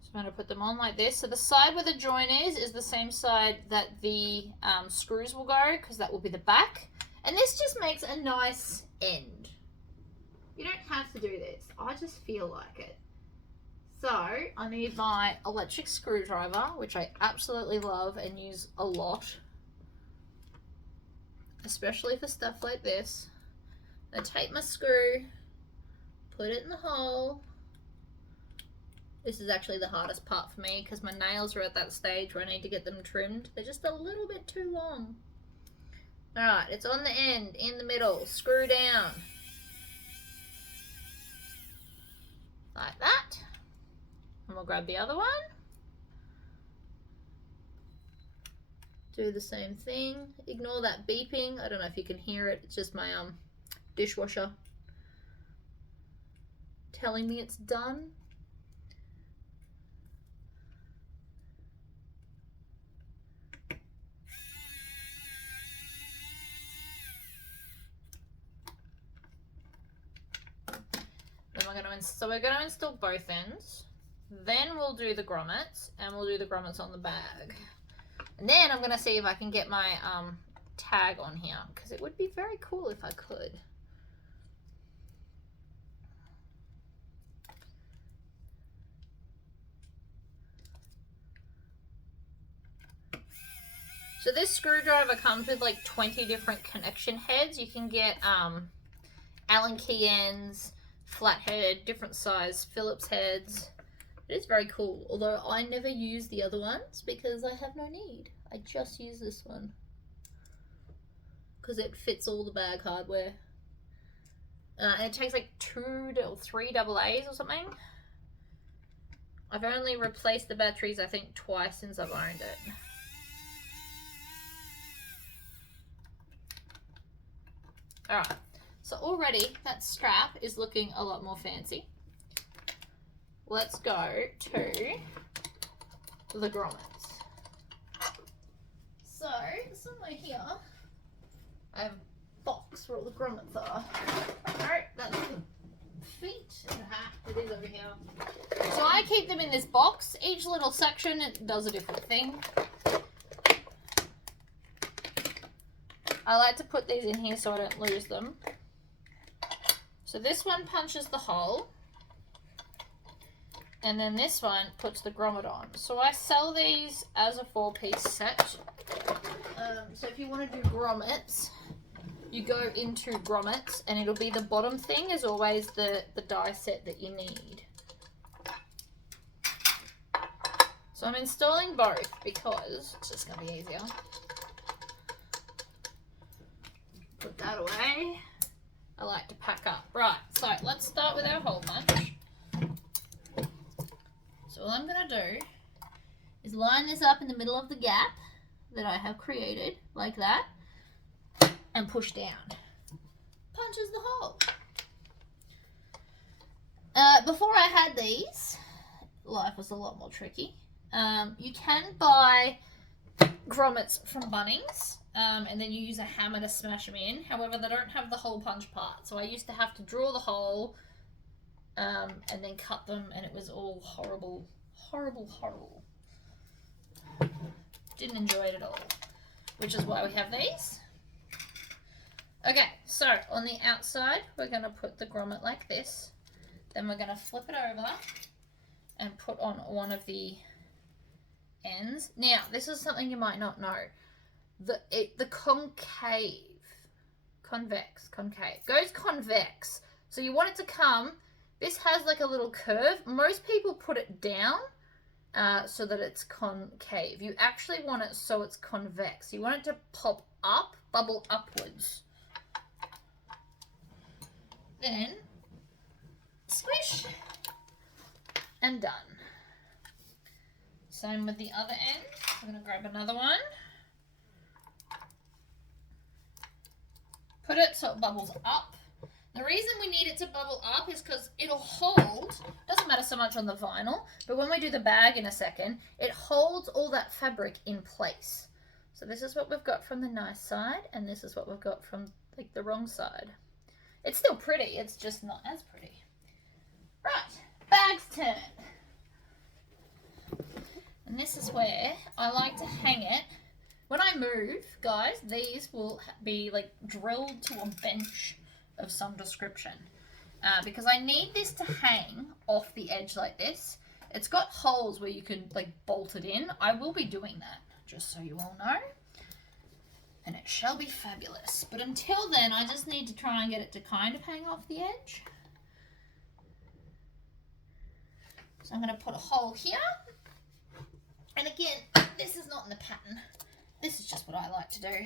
So I'm going to put them on like this. So the side where the join is the same side that the screws will go, because that will be the back. And this just makes a nice end. You don't have to do this. I just feel like it. So I need my electric screwdriver, which I absolutely love and use a lot, especially for stuff like this. I take my screw, put it in the hole. This is actually the hardest part for me because my nails are at that stage where I need to get them trimmed. They're just a little bit too long. Alright, it's on the end, in the middle, screw down. Like that. And we'll grab the other one. do the same thing. Ignore that beeping. I don't know if you can hear it. It's just my dishwasher telling me it's done. Then we're going to install both ends. Then we'll do the grommets, and we'll do the grommets on the bag. And then I'm going to see if I can get my tag on here, because it would be very cool if I could. So this screwdriver comes with like 20 different connection heads. You can get Allen key ends, flathead, different size Phillips heads. It is very cool, although I never use the other ones because I have no need. I just use this one because it fits all the bag hardware. And it takes like 2 or 3 AA's or something. I've only replaced the batteries I think twice since I've owned it. Alright, so already that strap is looking a lot more fancy. Let's go to the grommets. So, somewhere here, I have a box where all the grommets are. Alright, that's the feet and the hat. It is over here. So I keep them in this box. Each little section it does a different thing. I like to put these in here so I don't lose them. So this one punches the hole. And then this one puts the grommet on. So I sell these as a 4-piece set. So if you want to do grommets, you go into grommets and it'll be the bottom thing is always the die set that you need. So I'm installing both because it's just going to be easier. Put that away. I like to pack up. Right, so let's start with our hole punch. So all I'm going to do is line this up in the middle of the gap that I have created, like that, and push down. Punches the hole. Before I had these, life was a lot more tricky. You can buy grommets from Bunnings, and then you use a hammer to smash them in. However, they don't have the hole punch part. So I used to have to draw the hole and then cut them, and it was all horrible, horrible, horrible. Didn't enjoy it at all, which is why we have these. Okay, so on the outside, we're going to put the grommet like this. Then we're going to flip it over and put on one of the ends. Now, this is something you might not know. The concave goes convex. So you want it to come, this has like a little curve. Most people put it down so that it's concave. You actually want it so it's convex. You want it to pop up, bubble upwards. Then squish and done. Same with the other end. I'm going to grab another one. Put it so it bubbles up. The reason we need it to bubble up is because it'll hold, doesn't matter so much on the vinyl, but when we do the bag in a second, it holds all that fabric in place. So this is what we've got from the nice side, and this is what we've got from like the wrong side. It's still pretty, it's just not as pretty. Right, bag's turn. And this is where I like to hang it. When I move, guys, these will be like drilled to a bench of some description. Because I need this to hang off the edge like this. It's got holes where you can like bolt it in. I will be doing that, just so you all know. And it shall be fabulous. But until then, I just need to try and get it to kind of hang off the edge. So I'm going to put a hole here. And again, this is not in the pattern. This is just what I like to do.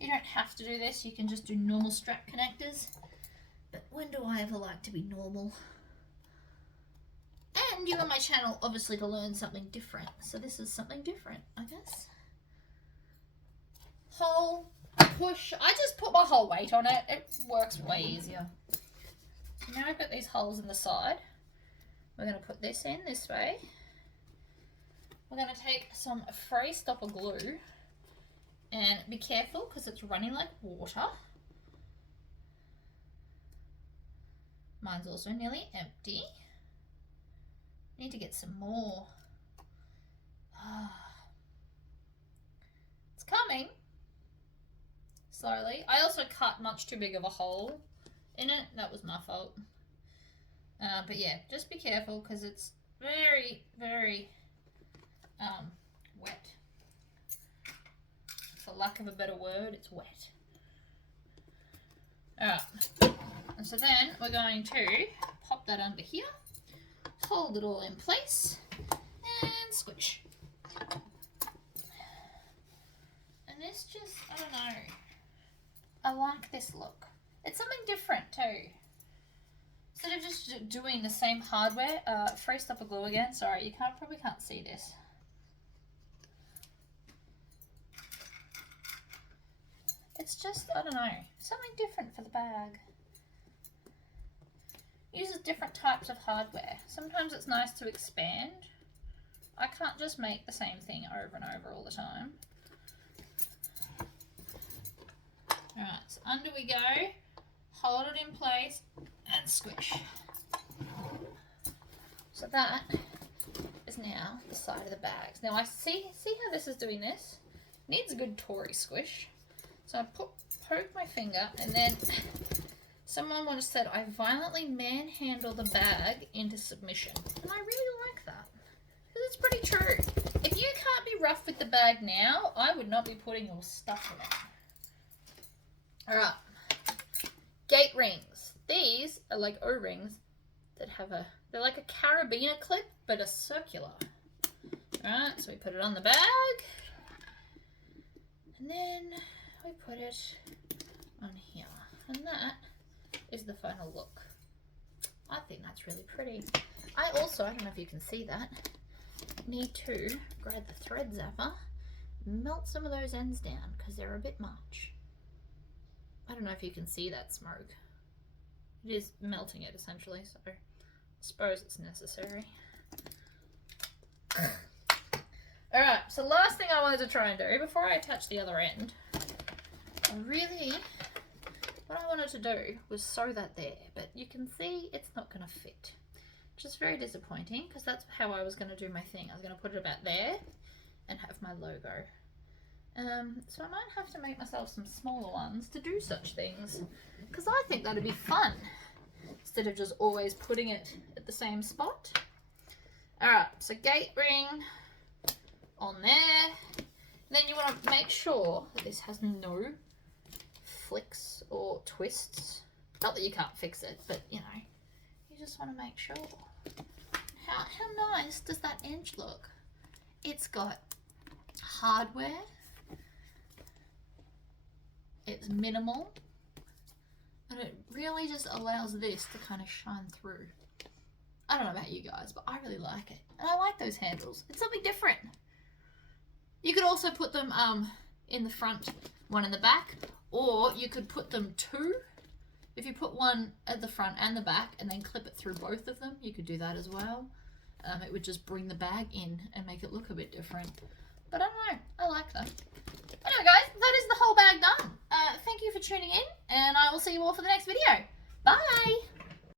You don't have to do this. You can just do normal strap connectors. But when do I ever like to be normal? And you're on my channel, obviously, to learn something different. So this is something different, I guess. hole, push. I just put my whole weight on it. It works way easier. So now I've got these holes in the side. We're going to put this in this way. We're going to take some free stopper glue and be careful because it's running like water. Mine's also nearly empty. Need to get some more. It's coming slowly. I also cut much too big of a hole in it. That was my fault. But yeah, just be careful because it's very, very wet. For lack of a better word, it's wet. Alright, and so then we're going to pop that under here, hold it all in place, and squish. And this just, I don't know, I like this look. It's something different too. Instead of just doing the same hardware, free stopper glue again, sorry, you probably can't see this. It's just, I don't know, something different for the bag. Uses different types of hardware. Sometimes it's nice to expand. I can't just make the same thing over and over all the time. Alright, so under we go, hold it in place and squish. So that is now the side of the bags. Now I see how this is doing this? Needs a good Tory squish. So I poke my finger, and then someone once said I violently manhandle the bag into submission. And I really like that. Because it's pretty true. If you can't be rough with the bag now, I would not be putting your stuff in it. Alright. Gate rings. These are like O-rings that have they're like a carabiner clip, but a circular. Alright, so we put it on the bag. And then we put it on here, and that is the final look. I think that's really pretty. I don't know if you can see that, need to grab the thread zapper, melt some of those ends down because they're a bit much. I don't know if you can see that smoke. It is melting it essentially, so I suppose it's necessary. Alright, so last thing I wanted to try and do before I attach the other end, what I wanted to do was sew that there, but you can see it's not going to fit, which is very disappointing because that's how I was going to do my thing. I was going to put it about there and have my logo. So I might have to make myself some smaller ones to do such things because I think that'd be fun instead of just always putting it at the same spot. Alright, so gate ring on there. Then you want to make sure that this has no flicks or twists. Not that you can't fix it, but you know, you just want to make sure. How nice does that edge look? It's got hardware. It's minimal. And it really just allows this to kind of shine through. I don't know about you guys, but I really like it. And I like those handles. It's something different. You could also put them in the front, one in the back, or you could put them two. If you put one at the front and the back and then clip it through both of them, you could do that as well. It would just bring the bag in and make it look a bit different. But I don't know, I like them. Anyway guys, that is the whole bag done. Thank you for tuning in, and I will see you all for the next video.